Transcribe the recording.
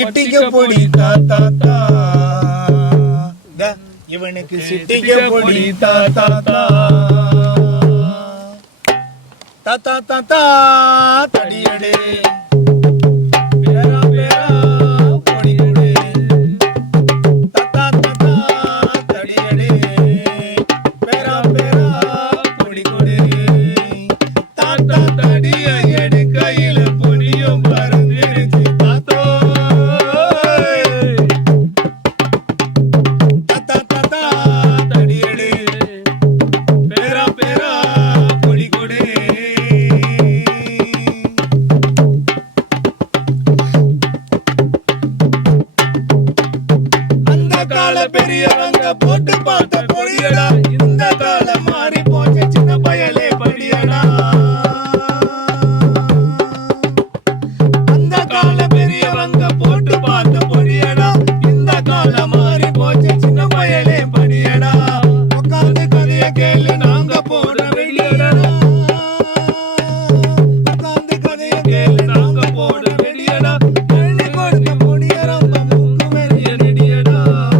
சிட்டிக்க பொடி தாத்தா தா இவனுக்கு சிட்டிக்க பொடி தாத்தா தா தாத்தா தாத்தா தடியடே பேரா பேரா பொடி கொடு தாத்தா தாத்தா தடியடே பேரா பேரா பொடி கொடு தாத்தா தடிய எடு கையில பொடியும் பறந்துருச்சு தாத்தோ தாத்தா தாத்தா தடியடே பேரா பேரா பொடி கொடு அந்த கால பெரியவங்க போட்டு பார்த்த